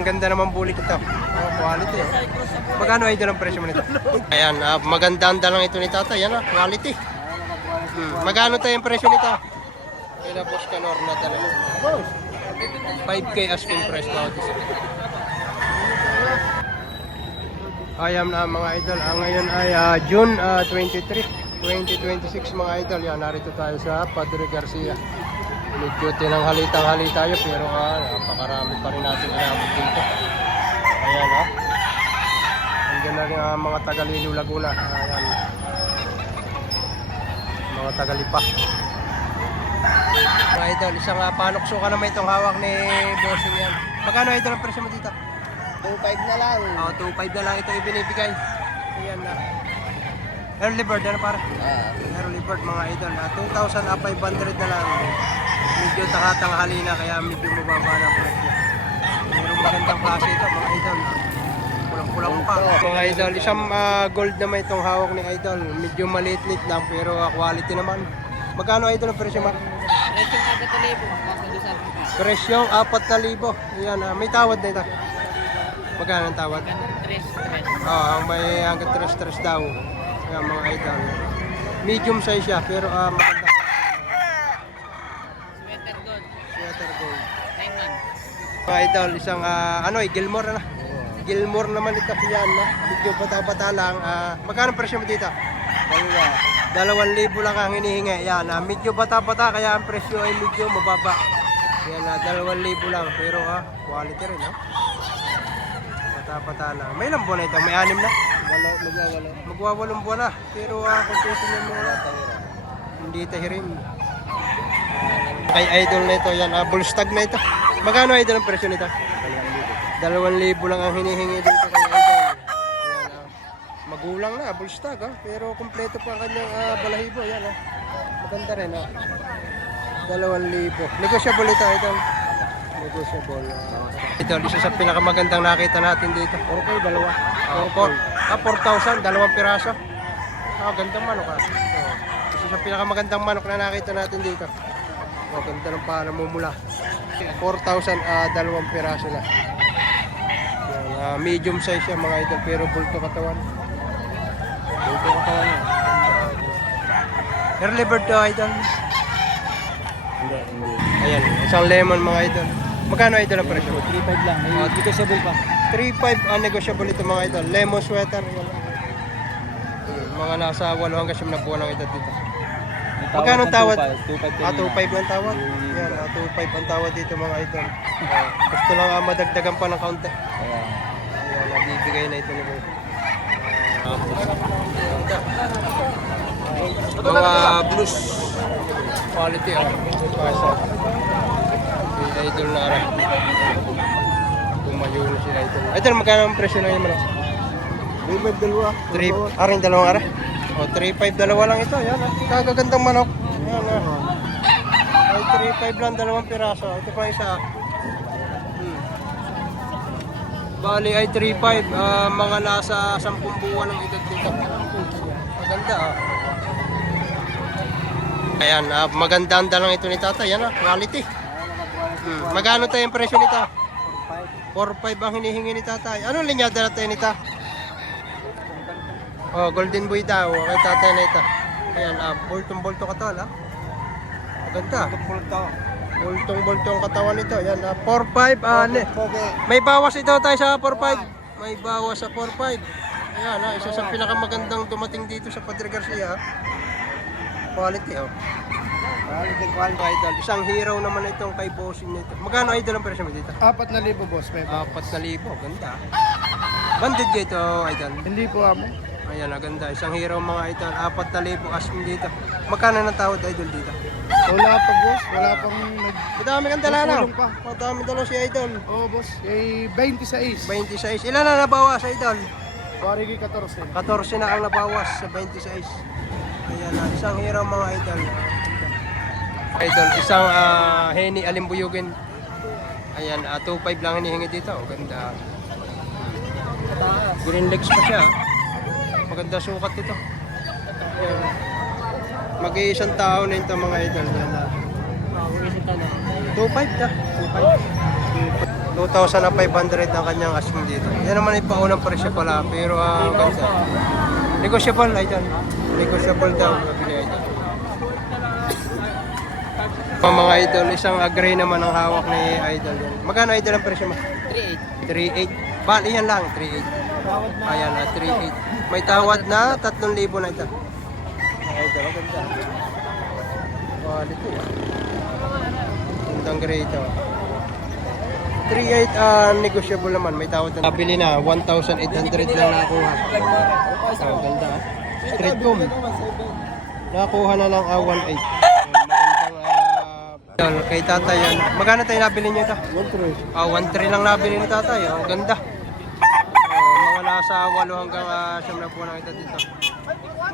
Ang ganda naman bulik ito. Oh, quality. Oh. Magkano idol ang presyo mo nito? Ayan, maganda ang dalang ito ni tata. Yan quality. Magkano tayo ang presyo nito? Kaya boss Kanor na talaga. 5K asking price bawat isa. Ayan na mga idol. Ngayon ay June 23, 2026 mga idol. Yan, narito tayo sa Padre Garcia. Medyo tinanghali tayo pero napakarami pa rin natin inabot dito. Ayan Andiyan na rin mga Tagalilo Laguna. Ayan. Mga Tagalipa. Mga idol, isang panokso ka naman itong hawak ni Bossing yan. Magkano idol ang presyo mo dito? 2.5 na lang. 2.5 na lang ito ibinibigay. Ayan na. Early bird na para. Early bird mga idol. 2,500 na lang. Medyo tanghali na kaya medyo mababa na presyo. Mayroong magandang klase ito mga idol. Pulang-pulang pa. Mga idol, isang gold naman itong hawak ni idol. Medyo maliit-lit lang pero quality naman. Magkano idol ang presyo mo? Presyong 4,000. Ayan, may tawad na ito. Magkano ang tawad? 3. May hanggang 3 daw. Ayan mga idol. Medium size siya pero maganda. Sweater gold. 9 months. Mga idol, isang Gilmore na. Gilmore naman ito yan Medyo bata-bata lang. Magkano presyo mo dito? 2,000 lang ang hinihingi. Yan, medyo bata-bata kaya ang presyo ay medyo mababa. Yan, 2,000 lang pero quality rin bata-bata lang. May ilang buwan na ito? May 6 na? Magwawalong buwan na. Pero kung titingnan mo hindi tahirin. Kay idol na ito, yan, bullstag na ito. Magkano idol ang presyo nito? 2,000 lang ang hinihingi dito kay idol. Ayan, magulang na, bullstag pero kompleto pa ang kanyang balahibo. Yan maganda rin 2,000. Negotiable ito idol. Negotiable. Idol, isa sa pinakamagandang nakita natin dito. Okay, dalawa. 4,000, 2 piraso. Gandang manok Isa sa pinakamagandang manok na nakita natin dito. Ganda ng panamumula. 4,000, 2 piraso na. Medium size siya mga idol pero bulto katawan. Early bird to idol. Ayan, isang lemon mga idol. Magkano idol ang presyo? 3.5 lang. May negotiable pa. 3.5 negotiable ito mga idol. Lemon sweater. Mga nasa 8 hanggang 9 na buwan ang edad dito. Magkano ang tawad? 2.5 ang tawad. Yan, 2.5 ang tawad dito mga idol. Gusto lang madagdagan pa ng kaunti. Ayan, nabibigay na ito ni Boy. Mga blues quality si idol na ara. Tumayo na si idol. Idol, magkano ang presyo na yung manok? 3.5 dalawa. 3, aring dalawang ara? 3.5 dalawa lang ito. Yan kagagandang manok. Yan ay 3.5 lang, 2 piraso. Ito pa isa. Bali ay 3.5, mga nasa 10 buwan ng edad dito. Maganda Ayan, maganda ang dalang ito ni tata. Yan quality. Magkano tayo ang presyo nito? 4.5 ang hinihingi ni tatay. Anong linyada na tayo nito? Golden boy daw. Kay tatay na ito. Ayan, bultong-bulto katawan Maganda. Bultong-bulto ang katawan nito. Ayan, 4.5. May bawas ito tayo sa 4.5. May bawas sa 4.5. Ayan, isa sa pinakamagandang dumating dito sa Padre Garcia. Quality Quality idol. Isang hero naman itong kay Bossing nito. Magkano idol ang presyo mo dito? 4,000 boss. 4,000. Ganda. Banded ito idol. Hindi po amo. Ayan, ganda. Isang hero mga idol. 4,000 asking dito. Magkano ng tawad idol dito? Wala pa boss. Wala pang Madami kang dala na. Nagpulong pa. Madami dala si idol. boss. 26. 26. Ilan na nabawas idol? Warigi 14. 14 na ang nabawas sa 26. Ayan na. Isang hero mga idol. Idol, isang Henny Alimbuyugin. Ayan, 2.5 lang hinihingi dito. Ganda. Green legs pa siya. Maganda sukat ito. Ayan. Mag-iisang tao na ito mga idol. Yan 2.5 ka. 2.5. 2,500 ang kanyang asking dito. Yan naman ay paunang presyo pala, pero ganda. Negotiable, idol. Negotiable daw, mabili idol. Mga idol, isang gray naman ang hawak ni idol yan. Magkano idol ang presyo mo? 3.8. 3.8. Bali yan lang, 3.8. Ayan, 3.8. May tawad na 3,000 na ito. Idol, ang ganda. Quality. Gandang gray ito. 3.8 negotiable naman. May tawad na. Nabili na, 1,800 lang nakuha. Ganda. Straight comb. Nakuha na lang 1.8. Magandang kay tatay yan. Magkano tayo nabili niyo ito? 1.3. 1.3 lang nabili ni tatay. Ganda. Mga nasa 8 hanggang 9 na po na ito dito.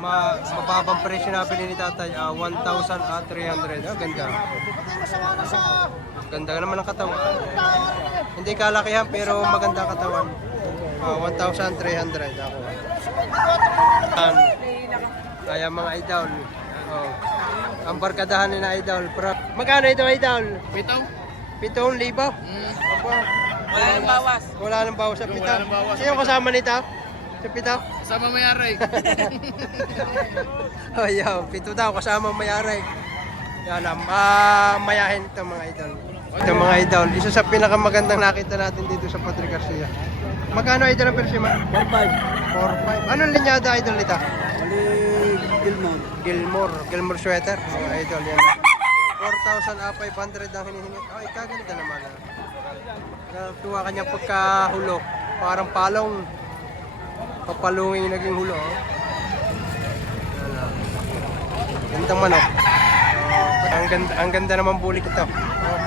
Mababang presyo nabili ni tatay. 1,300. Ganda. Ganda naman ang katawan. Hindi kalakihan pero maganda ang katawan. 1,300 ako. Kaya mga idol. Ang barkadahan ni na idol. Magkano ito idol? 7,000? Wala nang bawas. Wala nang bawas sa 7. Sino kasama nito? Sa 7? Kasama mayari. Oh, yaw, 7 daw kasama mayari. Yan, mayahin ito mga idol. Ito mga idol, isa sa pinakamagandang nakita natin dito sa Padre Garcia. Magkano idol ang presyo mo? 4.5. Anong linyada idol nito? Gilmore sweater. Mga idol yan. 4,500 ang hinihingi. Ay, kaganda naman. Tuwa kanya pagkahulok. Parang palong. Papalungin naging hulo. Gandang manok. Ang ganda naman bulik ito.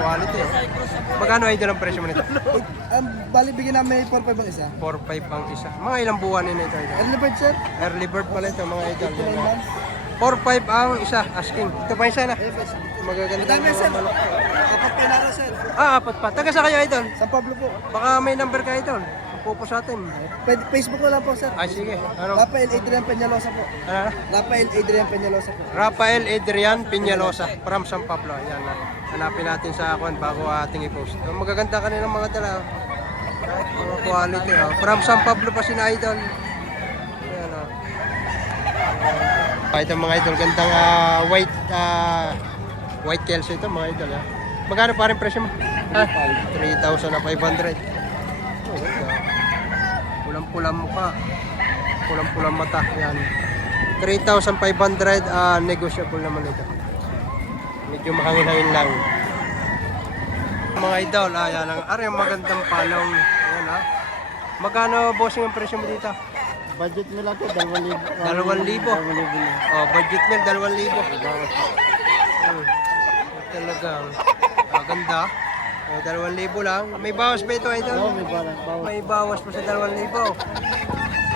Quality. Magkano idol ang presyo mo nito? Bali, bigyan namin 4.5 ang isa. 4.5 ang isa. Mga ilang buwan nito idol? Early bird, sir. Early bird pala ito mga idol. 9 months. 4.5 ang isa, asking. Ito pa isa na. Magaganda Madami, sir. manok. Apat kayo na, sir. 4 pa. Taga sa kayo idol? San Pablo po. Baka may number ka idol. Pupos natin. Facebook na lang po, sir. Sige. Ano? Rafael Adrian Peñalosa po. Ano? Rafael Adrian Peñalosa po. Rafael Adrian Peñalosa from San Pablo. Yan na. Hanapin natin sa akin bago ating i-post. Magaganda kanilang mga dala. Mga quality. From San Pablo pa si na idol. Yan o. Ito mga idol. Gandang white tails ito mga idol. Magkano pa rin presyo mo? 3,500. Pulang-pulang mukha. Pulang-pulang mata. Yan. 3,500 negotiable naman ito. Medyo mahangin-hangin lang. Mga idol, yan ang ang magandang palong. Ayan Magkano bossing ang presyo mo dito? Budget mo lang po, 2,000. 2,000. Budget meal 2,000. Talagang ganda. 2,000 lang. May bawas ba ito idol? Oo, may bawas. May bawas pa sa 2,000.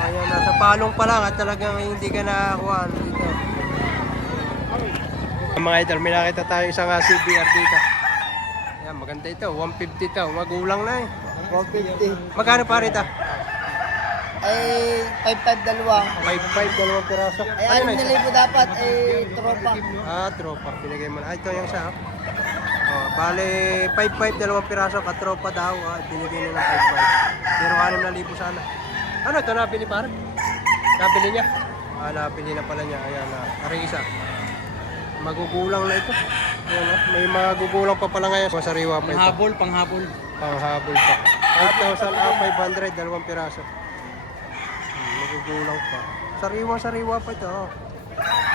Ayan, nasa palong pa lang at talagang hindi ka nakakuha dito. Mga idol, may nakita tayo isang CBR dito. Ayan, maganda ito. 150 ito. Magulang na 150. Magkano pa rito? Ay, 5.5 dalawa. 5.5, dalawang piraso. Ay, 6,000 dapat. Ay, tropa. Tropa. Pinigay mo na. Ito yung isa. Bale, 5.5, dalawang piraso. Katropa daw. Binigay na ng 5.5. Pero 6,000 sana. Ano ito? Nabili parang? Nabili niya? Nabili na pala niya. Ayan na. Aring isa. Magugulang na ito. Ayan, may magugulang pa pala ngayon. Masariwa pa ito. Panghabol. Panghabol pa. 5,500, dalawang piraso. Magugulang pa. Sariwa pa ito.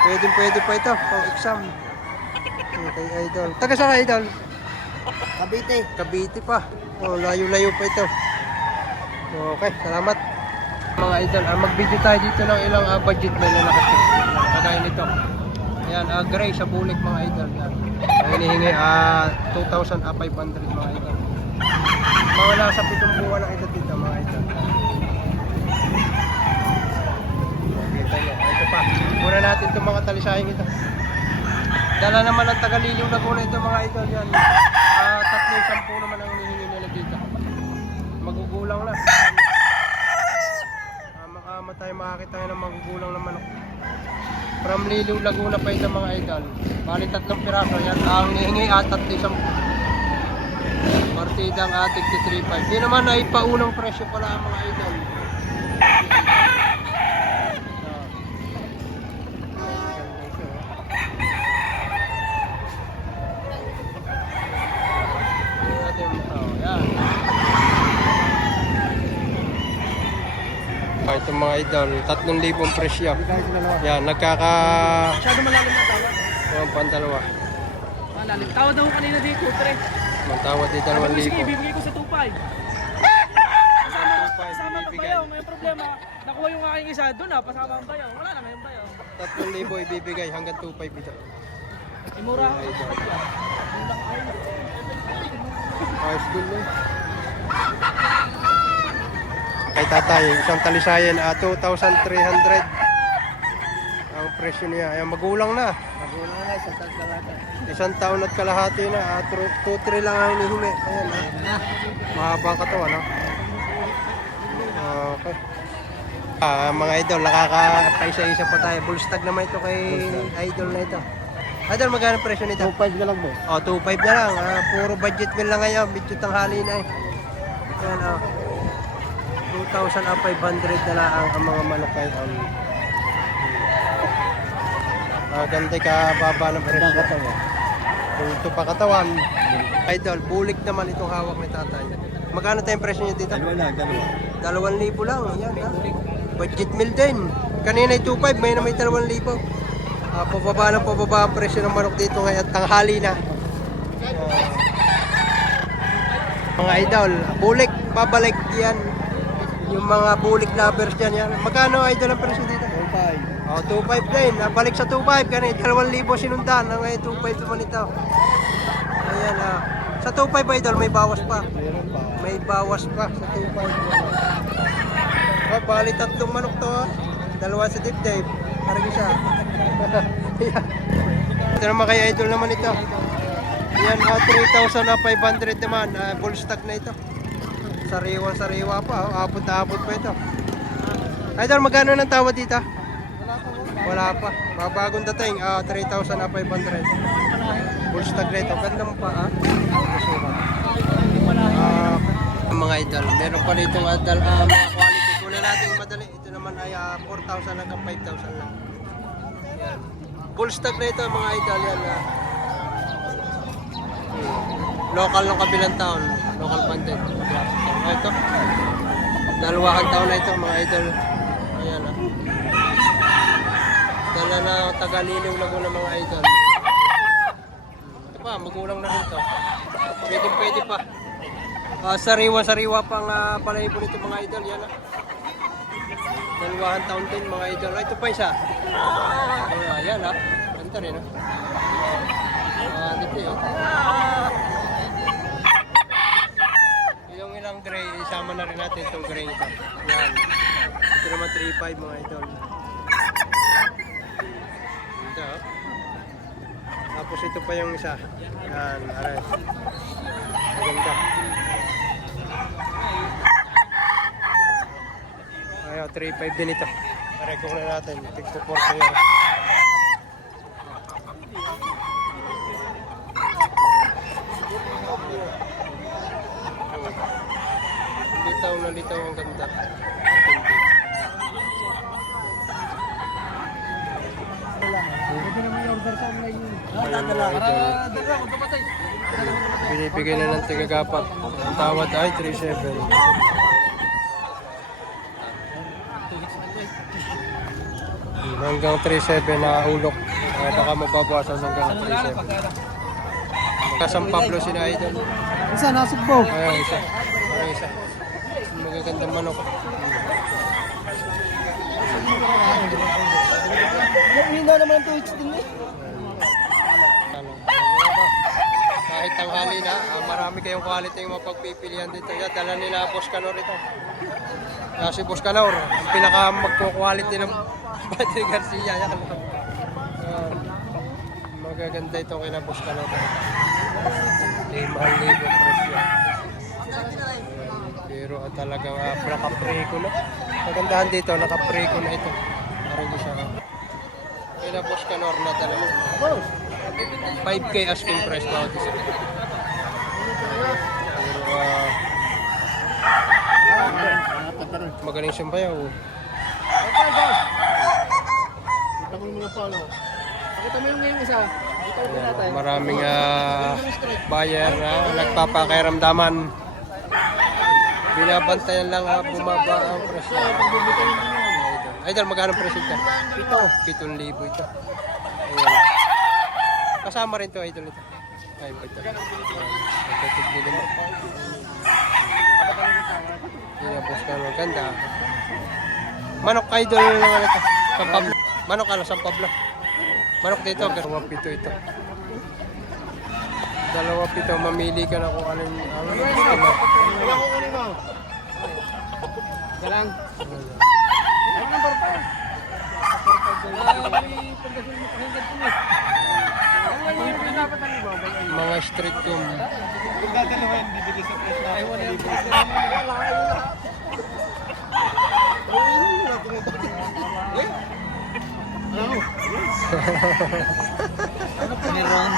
Pwede pa ito. Pang exam. Okay, idol. Taga sa idol? Cavite. Cavite pa. Layo-layo pa ito. Okay, salamat. Mga idol, mag-video tayo dito ng ilang budget meal na nakasip. Kagaya nito. Ayan, gray sa bulik mga idol. Yan. Ang hinihingi 2,500 mga idol. Mga nasa 7 buwan na ito dito mga idol. Kita nyo. Ito pa. Muna natin itong mga talisayang ito. Dala naman ang Tagaliliw na gulay ito mga idol. Yan. 3-10 naman ang hinihingi nila dito. Magugulang na. Tayo makakita ngayon ng magugulang na manok. From Liliw, Laguna pa ito mga idol. Bali 3 piraso. Yan ang hihingi at 3-10. partidang ating 3.5. Yun naman ay paunang presyo pala ang mga idol. Itong mga idol, 3,000 presyo. Yan, nagkaka... Masyado malalim na tawad. Pantalawa. Malalim. Tawad ako kanina dito, pre. Magtawad din Sige, 2,000. ibibigay ko sa 2.5. Kasama ng bayaw. May problema. Nakuha yung aking isa doon ah. Pasama ang bayaw. Wala na ngayong bayaw. 3,000 ibibigay hanggang 2,500 ito. Imura. Ayos din mo. Kay tatay, isang talisayan 2,300 ang presyo niya. Ayan, magulang na. Magulang na, sa tagalata. Isang taon at kalahati na. 2-3 lang ang hinihingi. Ayan, mahabang katawan, no? Okay. Mga idol, nakakapaisa-isa pa tayo. Bullstag naman ito kay idol na ito. Idol, magkano ang presyo nito? 2.5 na lang boss. 2.5 na lang. Puro budget meal lang ngayon. Medyo tanghali na eh. Ayan, 2,500 na lang ang mga manok kay ganda ka baba ng presyo. Ito pa katawan. Idol, bulik naman itong hawak ni tatay. Magkano tayong presyo niya dito? 2,000 lang. Yan, budget meal din. Kanina ay 2.5, may na may 2,000. Pababa ang presyo ng manok dito ngayon. Tanghali na. Mga idol, bulik, pabalik yan. Yung mga bulik lovers dyan yan. Magkano idol ang presyo dito? 2.5. 2.5 din. Balik sa 2.5. Kanina 2,000 sinundan. Ngayon 2.5 naman ito. Ayan sa 2.5 idol may bawas pa. May bawas pa sa 2.5. Bali 3 manok to. 2 sa dibdib. Parang isa. Ito naman kay idol naman ito. Ayan 3,500 naman. Bull stock na ito. Sariwa pa. Abot na abot pa ito. Idol, magkano ng tawad dito? Wala pa. Babagong dating. 3,500. Full stock na ito. Ganda mo pa mga idol. Meron pa rito mga quality. Kunin natin madali. Ito naman ay 4,000 hanggang 5,000 lang. Yan. Full stock na ito mga idol. Yan. Local ng kabilang taon. Local content. Ito. 2 taon na ito mga idol. Ayan Dala na tagaliliw na muna mga idol. Ito pa, magulang na rin ito. Pwede pa. Sariwa pang palahibo nito mga idol. Yan 2 taon din mga idol. Ito pa isa. Ayan Ganda rin dito yun. Yung ilang gray, isama na rin natin itong gray ito. Yan. Ito naman 3.5 mga idol. Ito. Tapos ito pa yung isa. Yan. Aray. Maganda. Ayaw, 3.5 din ito. Parekong na natin. Tigpo-4 ko yan. Litaw ang ganda. Binibigay na ng tigagapat. Ang tawad ay 3.7. Hanggang 3.7 na ulok. Baka mababawasan hanggang 3.7. San Pablo sila idol. Isa, nasugbo. Ayaw, isa. Magagandang manok. Hina naman ang 2 din Kahit tanghali na, marami kayong quality yung mapagpipilian dito. Yan, dala nila Boss Canor ito. Si Boss Canor, ang pinaka magko-quality ng Padre Garcia. Yan. Magaganda itong kina Boss Canor. 5,000 presyo. Pero talagang naka-preko na. Magandahan dito, naka-preko na ito. Parang siya. Kina Boss Canor na talaga. 5K asking price bawat isa. magaling sumayaw. Kita mo yung mga palo. Pakita mo yung ngayon isa. Dito ulit natin. Maraming buyer na nagpapakairamdaman. Binabantayan lang bumaba ang presyo. Idol, magkano presyo ka? 7,000 ito. Ayan. Kasama rin to idol ito. Ay, ito. Pagkatigli naman. Pinapos ka ng ganda. Manok idol naman ito. San Pablo. Manok ano, San Pablo. Manok dito, 2,700 ito. 2,700, mamili ka na kung ano yung gusto mo. Wala ko kunin mo. Galang. Mga street yung Kung gagalawan, bibigay sa press na. Ay, 1,000. Ni Ron,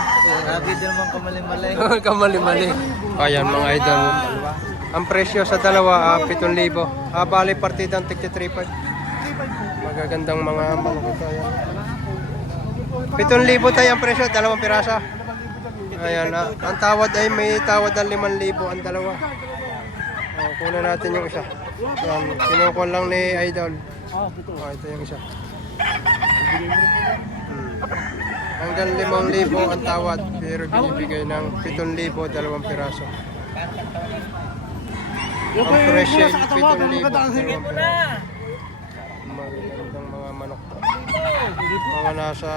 grabe din naman kamali-mali. kamali-mali. Ayan mga idol. Ang presyo sa dalawa, 7,000. Bali partidang tig 3,500. Magagandang mga manok ito. Ayan. 7,000 tayo ang presyo, dalawang pirasa. Ayan, ang tawad ay may tawad ng 5,000 ang dalawa. Kunan natin yung isa. Ayan, kinukuha lang ni Idol. Ito yung isa. Hanggang 5,000 ang tawad, pero binibigay ng 7,000, dalawang piraso. Ang presyo ay 7,000, dalawang piraso. Magandang mga manok. Mga nasa...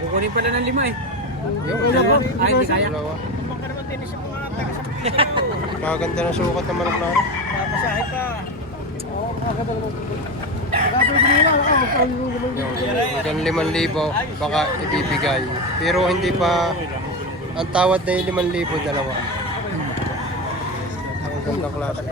Kukunin pala ng 5 eh. Yung, Ay, hindi kaya. dalawa. Maganda na sukat ng manok na. Papasahe pa. Hanggang 5,000 baka ibibigay. Pero hindi pa ang tawad na yung 5,000 dalawa. Ang ganda klase.